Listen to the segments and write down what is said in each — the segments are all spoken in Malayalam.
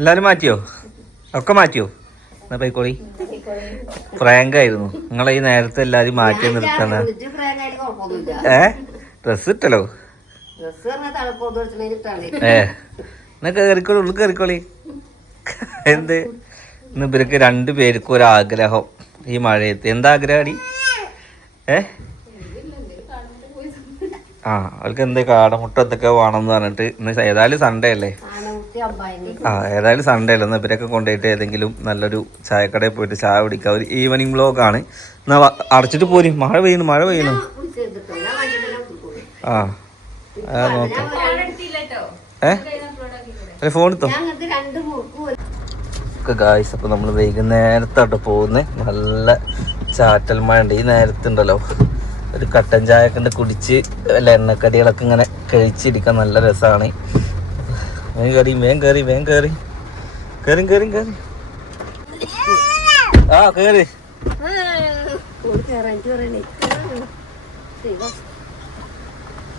എല്ലാരും മാറ്റിയോ? ഒക്കെ മാറ്റിയോ? എന്നാ പൈക്കോളി ഫ്രാങ്ക് ആയിരുന്നു നിങ്ങളെ ഈ നേരത്തെ എല്ലാരും മാറ്റി നിർത്തണ ഏ? ഡ്രസ് ഇട്ടല്ലോ? ഏ. എന്നാ കയറിക്കോളി ഉള്ളു കയറിക്കോളി എന്ത്? ഇന്ന് ഇവർക്ക് രണ്ടു പേർക്കും ഒരു ആഗ്രഹം ഈ മഴയത്ത്. എന്താ ആഗ്രഹടി ഏ? ആ അവർക്ക് എന്തേ കാടമുട്ട എന്തൊക്കെ വേണം എന്ന് പറഞ്ഞിട്ട് ഇന്ന് ഏതായാലും സൺഡേ അല്ലേ? ആ ഏതായാലും സൺഡേ അല്ലെന്ന് എന്നാൽ ഇവരൊക്കെ കൊണ്ടുപോയിട്ട് ഏതെങ്കിലും നല്ലൊരു ചായക്കടയിൽ പോയിട്ട് ചായ കുടിക്കുക. ഒരു ഈവനിങ് വ്ലോഗാണ് എന്നാ അടച്ചിട്ട് പോരും. മഴ പെയ്യുന്നു മഴ പെയ്യുന്നു. ആ നോക്കാം. ഏ? അല്ലെ ഫോൺ എടുത്തോ? ഒക്കെ ഗായ്സ് അപ്പോൾ നമ്മൾ വൈകുന്നേരത്തോട്ട് പോകുന്നത് നല്ല ചാറ്റൽ മഴ ഉണ്ട്. ഈ നേരത്തുണ്ടല്ലോ. ഒരു കട്ടൻ ചായ ഒക്കെ കുടിച്ച് വല്ല എണ്ണക്കടികളൊക്കെ ഇങ്ങനെ കഴിച്ചിരിക്കാൻ നല്ല രസമാണ് വേഗം കയറി വേഗം കയറി വേഗം കയറി കയറി കയറി കയറി ആ കയറി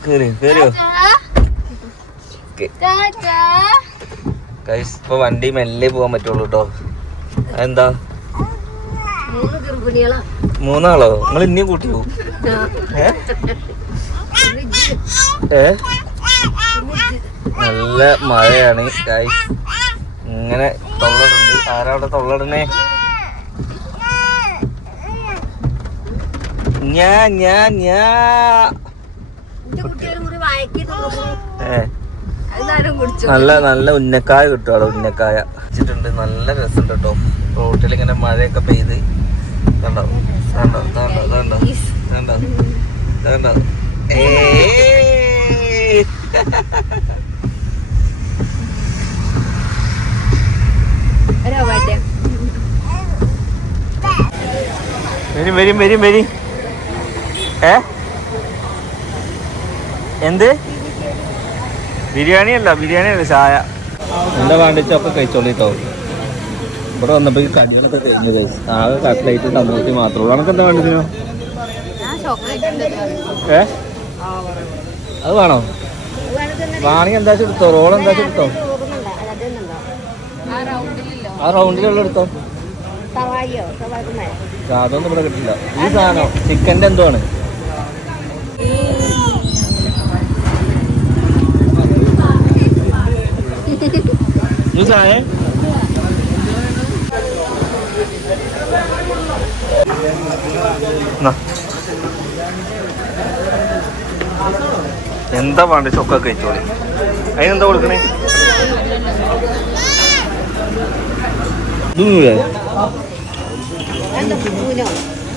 കയറി കയറിയോ ഗൈസ് ഇപ്പൊ വണ്ടി മെല്ലെ പോകാൻ പറ്റുള്ളൂ കേട്ടോ എന്താ മൂന്നാളോ? നിങ്ങൾ ഇനിയും കൂട്ടി പോകും ഏ? നല്ല മഴയാണ് ഗൈസ് ഇങ്ങനെ തൊള്ളടുണ്ട് ആരവിടെ തൊള്ളടണേ ഞാ ഞാ ഞാ. മുറി വായിക്കി ഏ. അതാരും കുടിച്ചു. നല്ല നല്ല ഉന്നക്കായ കിട്ടും അവിടെ ഉന്നക്കായ. വെച്ചിട്ടുണ്ട്. നല്ല രസമുണ്ട് കേട്ടോ. റോട്ടിൽ ഇങ്ങനെ മഴയൊക്കെ പെയ്ത്. കണ്ടോ? കണ്ടോ? കണ്ടോ? കണ്ടോ? കണ്ടോ? കണ്ടോ? ഏയ്. വരും വരും വരും വരും. ഏ? എന്ത്? ബിരിയാണി അല്ല ബിരിയാണി അല്ല ചായ. എന്താ വേണ്ടിച്ചൊക്കെ കഴിച്ചോളിട്ടോ? ഇവിടെ വന്നപ്പോ കടികളൊക്കെ കഴിഞ്ഞത് ആകെ കട്ട്ലൈറ്റ് സമൂഹത്തിൽ മാത്രമേ ഉള്ളൂ. അനക്ക് എന്താ വേണ്ടതിനോ ഏ? അത് വേണോ? വാണി എന്താ എടുത്തോ റോൾ എന്താ എടുത്തോ ആ റൗണ്ടിലുള്ള എടുത്തോ? അതൊന്നും ഇവിടെ കിട്ടില്ല. ഈ സാധനം ചിക്കന്റെ എന്തോ ആണ് ഈ എന്താ വേണ്ട ചൊക്ക കഴിച്ചോളി? അതിനെന്താ കൊടുക്കണേ?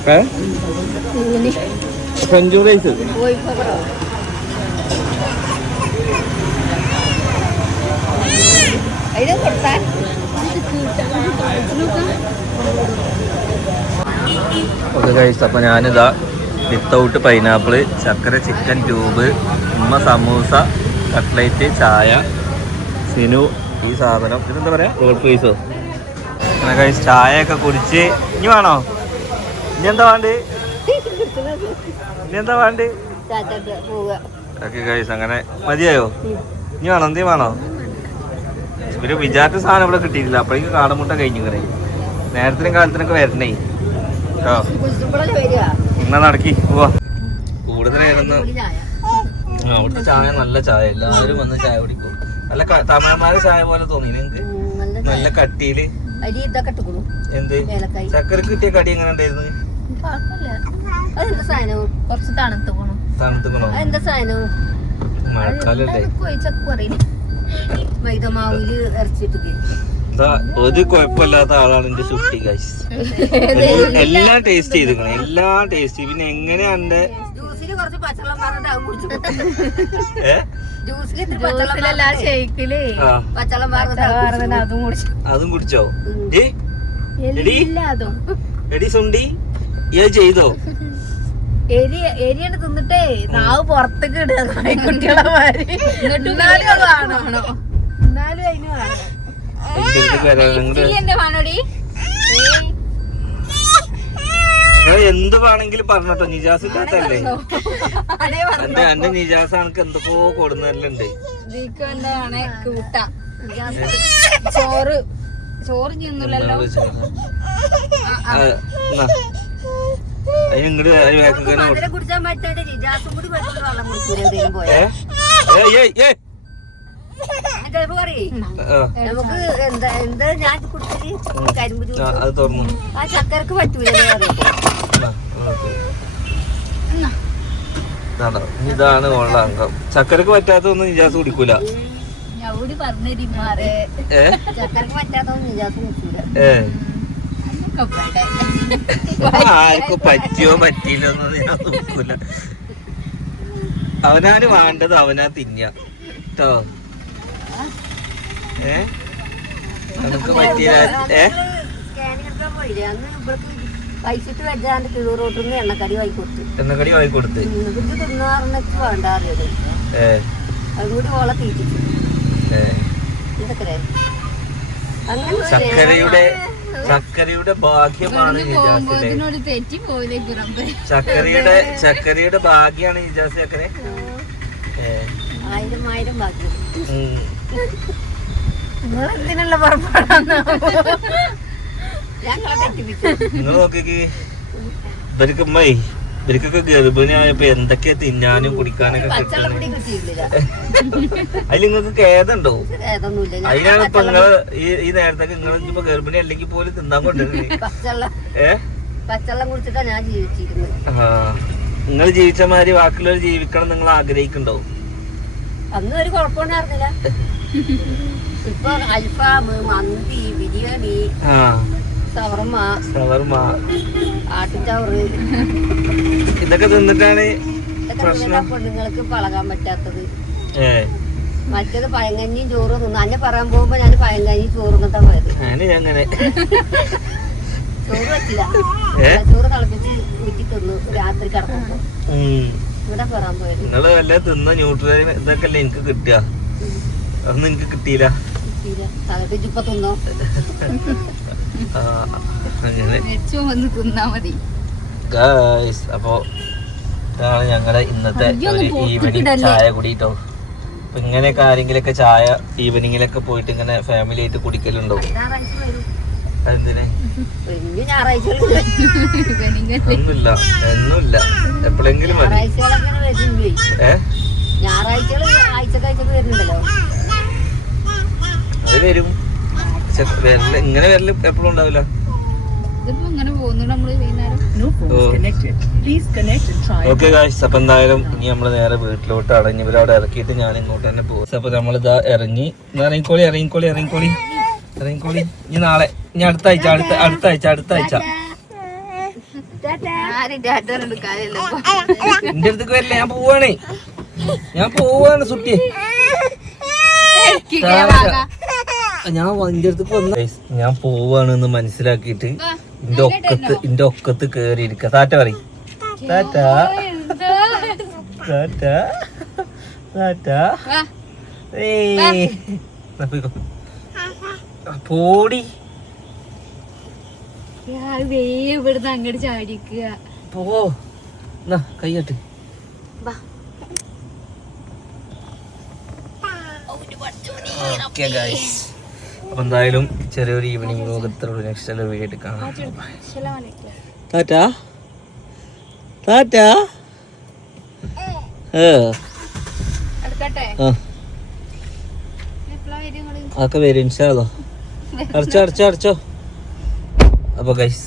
ഏ? പൂനി? French fries? ഓക്കെ കഴിച്ചു അപ്പോൾ ഞാനിതാ വിത്തൗട്ട് പൈനാപ്പിൾ ചക്കര ചിക്കൻ ട്യൂബ് ഉമ്മ സമൂസ കട്ട്ലേറ്റ് ചായ സിനു ഈ സാധനം. ഇതെന്താ പറയാ? റോൾ പീസോ അങ്ങനെ കഴിച്ച് ചായയൊക്കെ കുടിച്ച് ഇനി വേണോ? ഇനി എന്താ വേണ്ട? ഇനി എന്താ വേണ്ട? ഓക്കെ കഴിച്ച് അങ്ങനെ മതിയായോ? ഇനി വേണോ? എന്തേ വേണോ? ഒരു വിചാരിച്ച സാധനം ഇവിടെ കിട്ടിയിട്ടില്ല. അപ്പോഴേക്കും കാടമുട്ട കഴിഞ്ഞു കയറി നേരത്തിനും കാലത്തിനൊക്കെ വരണേ കേട്ടോ? എന്നാ നടക്കി. പോവാ. കൂടുതലായിരുന്നു ചായ അവിടുത്തെ ചായ നല്ല ചായ. എല്ലാവരും വന്ന് ചായ കുടിക്കും. നല്ല തമിഴന്മാരെ ചായ പോലെ തോന്നി നിങ്ങക്ക്? നല്ല നല്ല കട്ടിയിൽ അരി ഇതൊക്കെ എന്ത്? ഏലക്കായി. കിട്ടിയ കടി എങ്ങനെ ഉണ്ടായിരുന്നു? അതെന്താ സാധനവും കുറച്ച് തണുത്ത് പോണു. തണുത്തുക്കണോ അതെന്താ സാധനവും മഴക്കാലല്ലേ? കൊയിച്ചൊക്കെ അറിയില്ല. മൈദമാവിൽ ഇറച്ചിട്ട് ഇതാ ഒരു കുഴപ്പമില്ലാത്ത ആളാണ് എന്റെ ഷുട്ടി കാശ് എല്ലാം ടേസ്റ്റ് ചെയ്തിരിക്കണം. എല്ലാം ടേസ്റ്റ് പിന്നെ എങ്ങനെയാ എന്റെ ജ്യൂസിന് കുറച്ച് പച്ചവെള്ളം പറഞ്ഞിട്ട് കുടിച്ചു. അതും കുടിച്ചോ? എടി? സുണ്ടി ഇത് ചെയ്തോ? എരി എരിയാണ് തിന്നിട്ടേ നാവ് പുറത്തേക്ക് ഇടുക കുട്ടികളെ മാതിരി. എന്നാലും അതിന് വേണം. എന്റെ അടുത്തേക്ക് എന്ത് വേണമെങ്കിലും പറഞ്ഞോട്ടോ നിജാസ് ഇല്ലാത്തല്ലേ എന്റെ എന്റെ നിജാസ് ആണെങ്കിൽ എന്തൊക്കെയോ കൊടുന്നല്ലുണ്ട് കൂട്ട. ഏ? ചോറ്. ചോറ് ചെയ്യുന്നില്ലല്ലോ നമുക്ക് പറ്റാതെ കൂടി വെള്ളം പോയാ? എന്താ എന്താ ഞാൻ കുടിച്ചത്? കരിമ്പ് ആ ചക്കരക്ക് പറ്റൂല ഇതാണോ? ഉള്ള അംഗം. ചക്കരക്ക് പറ്റാത്തൊന്നും ഇജാസ് കുടിക്കൂല. ആർക്കും പറ്റിയോ പറ്റിയില്ലോ എന്നൊന്നും ഞാൻ നോക്കൂല. അവനാന് വേണ്ടത് അവനാ തിന്ന. കേട്ടോ ഏ? നമുക്ക് പറ്റിയില്ല. ഏ? സ്കാനിങ് എടുക്കാൻ പോയില്ലേ അന്ന് നിന്ന് വെച്ചാണ്ട് എണ്ണക്കടി വാങ്ങി കൊടുത്തു എണ്ണക്കടി വാങ്ങി കൊടുത്ത് ഇത് തിന്നാറിനൊക്കെ വേണ്ട അറിയത് ഏ. അതും കൂടി ഓളെ തീറ്റിച്ചു. ഇതൊക്കെ അങ്ങനെ ചക്കരയുടെ ചക്കരയുടെ ഭാഗ്യമാണ് ചക്കരയുടെ ചക്കരയുടെ ഭാഗ്യാണ് ഇജാസ് ചക്കരെ. ആയിരം ആയിരം ഭാഗ്യം. ഉം. നിങ്ങൾ നിങ്ങൾ നോക്കിക്ക്. ഇവർക്ക് ഉമ്മേ ഇവർക്കൊക്കെ ഗർഭിണിയായപ്പോ എന്തൊക്കെയാ തിന്നാനും കുടിക്കാനൊക്കെ അതിൽ നിങ്ങൾക്ക് കേതുണ്ടോ അതിനാണ് ഇപ്പൊ നിങ്ങൾ ഈ ഈ നേരത്തൊക്കെ നിങ്ങൾ ഇപ്പൊ ഗർഭിണി അല്ലെങ്കിൽ പോലും തിന്നാൻ കൊണ്ടുവരുന്നത്. നിങ്ങൾ ജീവിച്ച മാതിരി ബാക്കിയുള്ളവർ ജീവിക്കണം നിങ്ങൾ ആഗ്രഹിക്കണ്ടോ അന്നും ഒരു കുഴപ്പമുണ്ടായിരുന്നില്ല ഇപ്പൊ അൽഫാം മന്തി ബിരിയാണി ആ ഷവർമ്മ ഷവർമ ആട്ടിച്ചവറ്. ഇതൊക്കെ തിന്നിട്ടാണ് പ്രശ്നം. പെണ്ണുങ്ങൾക്ക് പളകാൻ പറ്റാത്തത്. മറ്റേത് പഴങ്കഞ്ഞിയും ചോറ് തിന്നു. അന്നെ പറയാൻ പോകുമ്പോ ഞാൻ പഴങ്കഞ്ഞി ചോറ് തിന്നിട്ടാ പോയത്. അങ്ങനെ. ചോറ് വെച്ചില്ല ചോറ് തിളപ്പിച്ച് ഊറ്റി തിന്നു രാത്രി കിടക്കുമ്പോ ഇവിടെ പറയാൻ പോയത്. നിങ്ങൾ വല്ല തിന്ന ന്യൂട്രൽ ഇതൊക്കെ അല്ലേ എനിക്ക് കിട്ടുക അതൊന്നും എനിക്ക് കിട്ടിയില്ല കിട്ടിയില്ല തിളപ്പിച്ച് തിന്നോ? ഗായ്സ് അപ്പോ ഇതാണ് ഞങ്ങളുടെ ഇന്നത്തെ ഒരു ഈവനിങ് ചായ കുടിട്ടോ. അപ്പൊ ഇങ്ങനെയൊക്കെ ആരെങ്കിലൊക്കെ ചായ ഈവനിങ്ങിലൊക്കെ പോയിട്ട് ഇങ്ങനെ ഫാമിലി ആയിട്ട് കുടിക്കലുണ്ടോ? ഒന്നുമില്ല ഒന്നുമില്ല. എപ്പോഴെങ്കിലും മതി. ഏഹ് അത് വരും. വരൽ ഇങ്ങനെ വരൽ എപ്പോഴും ഉണ്ടാവില്ല? ഓക്കെ ഗായ്സ് അപ്പൊ എന്തായാലും ഇനി നമ്മൾ നേരെ വീട്ടിലോട്ടാണ് ഇനി ഇവരവിടെ ഇറക്കിയിട്ട് ഞാൻ ഇങ്ങോട്ട് തന്നെ പോകും. അപ്പൊ നമ്മളിതാ ഇറങ്ങി. ഇറങ്ങിക്കോളി ഇറങ്ങിക്കോളി ഇറങ്ങിക്കോളി. ഇറങ്ങിക്കോളി. ഇനി നാളെ. ഇനി അടുത്ത ആഴ്ച അടുത്ത അടുത്ത ആഴ്ച അടുത്ത ആഴ്ച. എന്റെ അടുത്തേക്ക് വരില്ല. ഞാൻ പോവാണേ. ഞാൻ പോവാണ് സുട്ടി ഞാൻ എന്റെ അടുത്ത് വന്നു Guys, ഞാൻ പോവാണെന്ന് മനസ്സിലാക്കിയിട്ട് ഇന്റെ ഒക്കത്ത് ഇന്റെ ഒക്കത്ത് കേറി ഇരിക്ക താറ്റ പറയും. താറ്റ. താറ്റ. താറ്റ. ഏയ്. പോടി. ഇവിടുന്ന് അങ്ങോട്ട് ചാടിക്കുക. പോ കൈയ്യട്ട് ഓക്കെ ഗൈസ് അപ്പൊ എന്തായാലും ചെറിയൊരു ഈവനിങ് ലോകത്തുള്ള നെക്സ്റ്റ് വീഡിയോ എടുക്കാം ടാറ്റാ? ടാറ്റാ? അതൊക്കെ വരും ഇൻഷാല്ലോ അടച്ചോ അടച്ചോ അടച്ചോ. അപ്പൊ ഗൈസ്